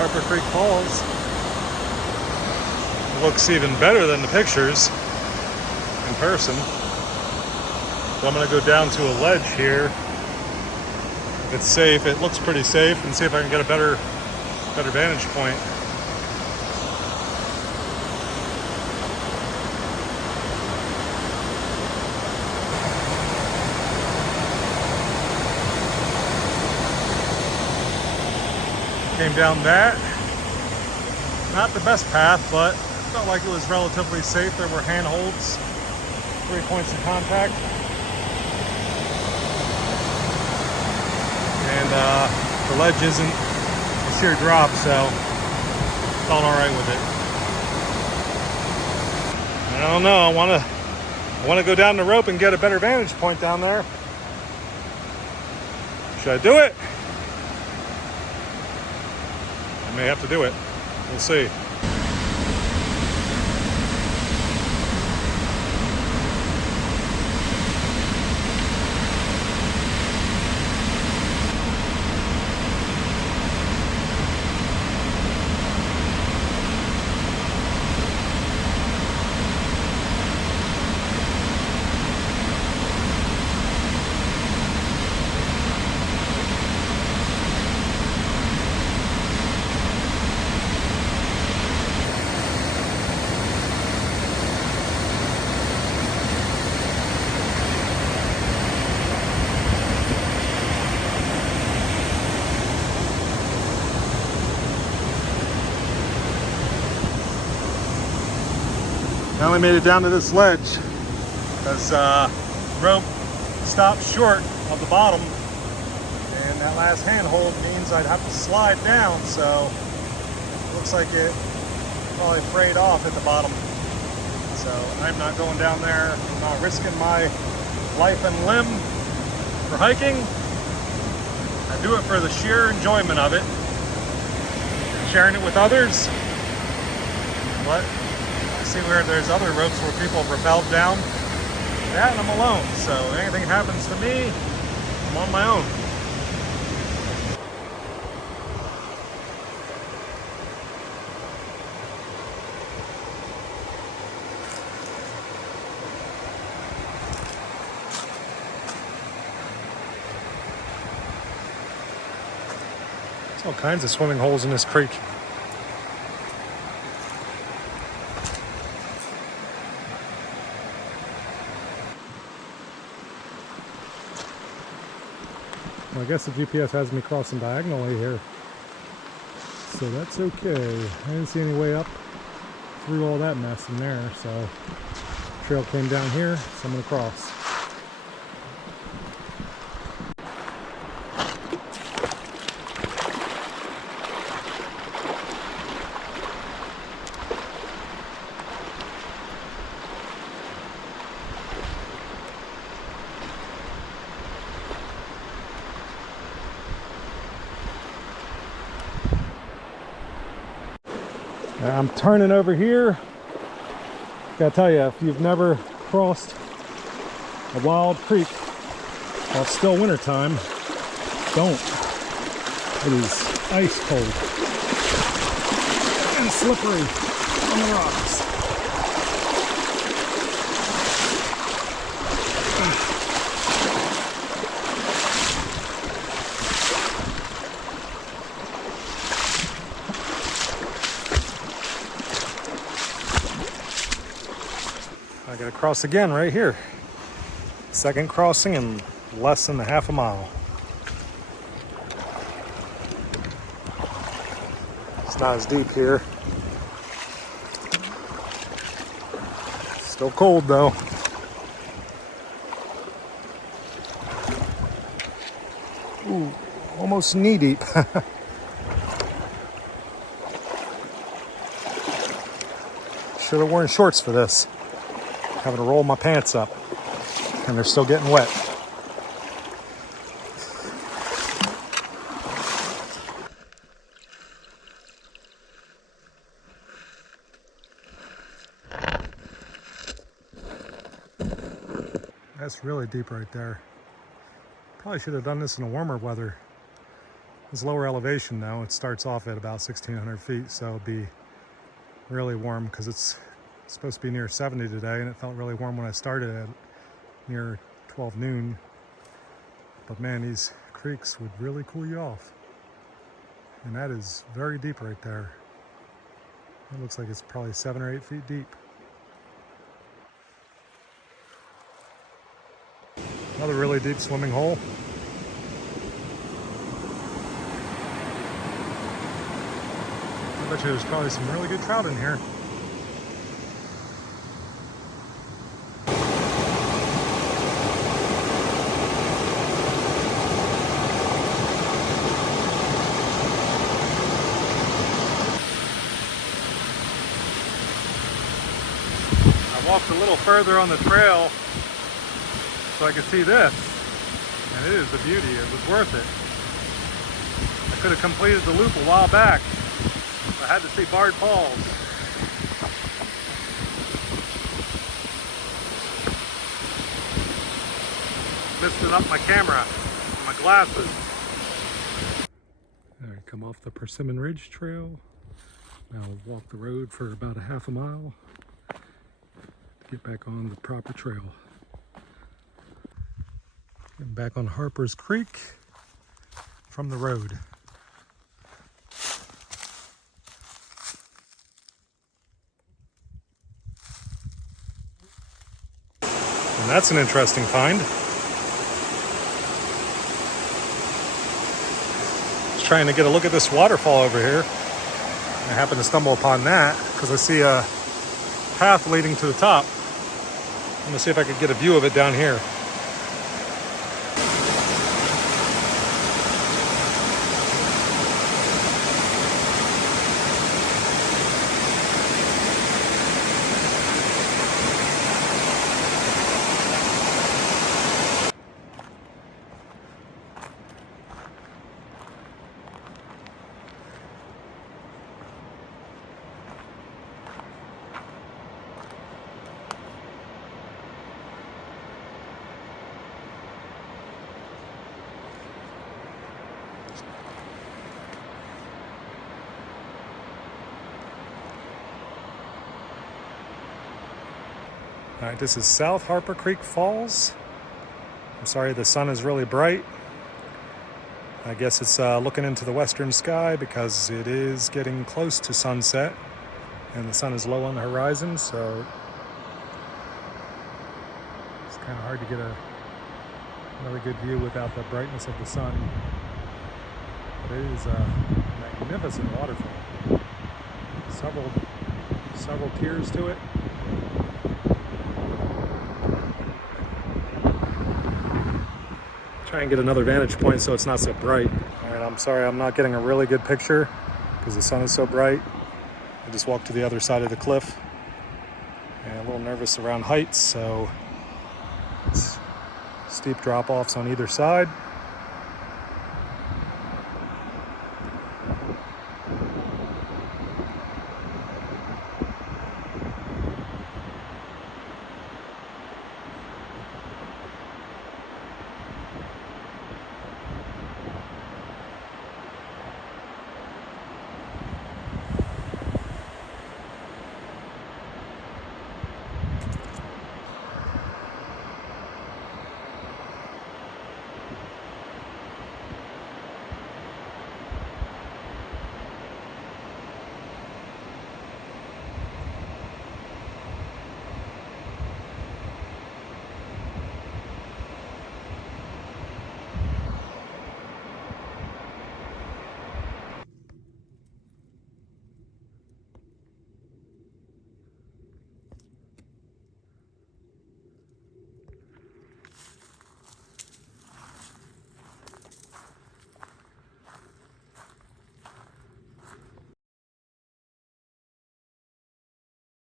Harpers Creek Falls. It looks even better than the pictures in person. So I'm going to go down to a ledge here. It's safe. It looks pretty safe, and see if I can get a better vantage point. Came down that. Not the best path, but felt like it was relatively safe. There were handholds, 3 points of contact. And the ledge isn't a sheer drop, so felt all right with it. I don't know. I want to go down the rope and get a better vantage point down there. Should I do it? I may have to do it. We'll see. I only made it down to this ledge because rope stopped short of the bottom, and that last handhold means I'd have to slide down, so it looks like it probably frayed off at the bottom. So I'm not going down there. I'm not risking my life and limb for hiking. I do it for the sheer enjoyment of it, sharing it with others. But see where there's other ropes where people have rappelled down. That and I'm alone, so if anything happens to me, I'm on my own. There's all kinds of swimming holes in this creek. I guess the GPS has me crossing diagonally here, so that's okay. I didn't see any way up through all that mess in there, so the trail came down here, so I'm going to cross. I'm turning over here. Gotta tell you, if you've never crossed a wild creek while it's still winter time, don't. It is ice cold and slippery on the rocks. I gotta cross again right here. Second crossing in less than a half a mile. It's not as deep here. Still cold though. Ooh, almost knee deep. Should have worn shorts for this. Having to roll my pants up, and they're still getting wet. That's really deep right there. Probably should have done this in the warmer weather. It's lower elevation though. It starts off at about 1,600 feet, so it'll be really warm because it's supposed to be near 70 today, and it felt really warm when I started at near 12 noon. But man, these creeks would really cool you off. And that is very deep right there. It looks like it's probably 7 or 8 feet deep. Another really deep swimming hole. I bet you there's probably some really good trout in here. I walked a little further on the trail so I could see this, and it is a beauty. It was worth it. I could have completed the loop a while back. I had to see Bard Falls. Misting up my camera, my glasses. All right, come off the Persimmon Ridge trail. Now we'll walk the road for about a half a mile to get back on the proper trail. Getting back on Harpers Creek from the road. And that's an interesting find. Just trying to get a look at this waterfall over here. I happened to stumble upon that because I see a path leading to the top. I'm gonna see if I could get a view of it down here. All right, this is South Harper Creek Falls. I'm sorry the sun is really bright. I guess it's looking into the western sky because it is getting close to sunset and the sun is low on the horizon, so it's kind of hard to get a really good view without the brightness of the sun. But it is a magnificent waterfall. Several tiers to it. Try and get another vantage point so it's not so bright. All right, I'm sorry I'm not getting a really good picture because the sun is so bright. I just walked to the other side of the cliff and a little nervous around heights, so it's steep drop-offs on either side.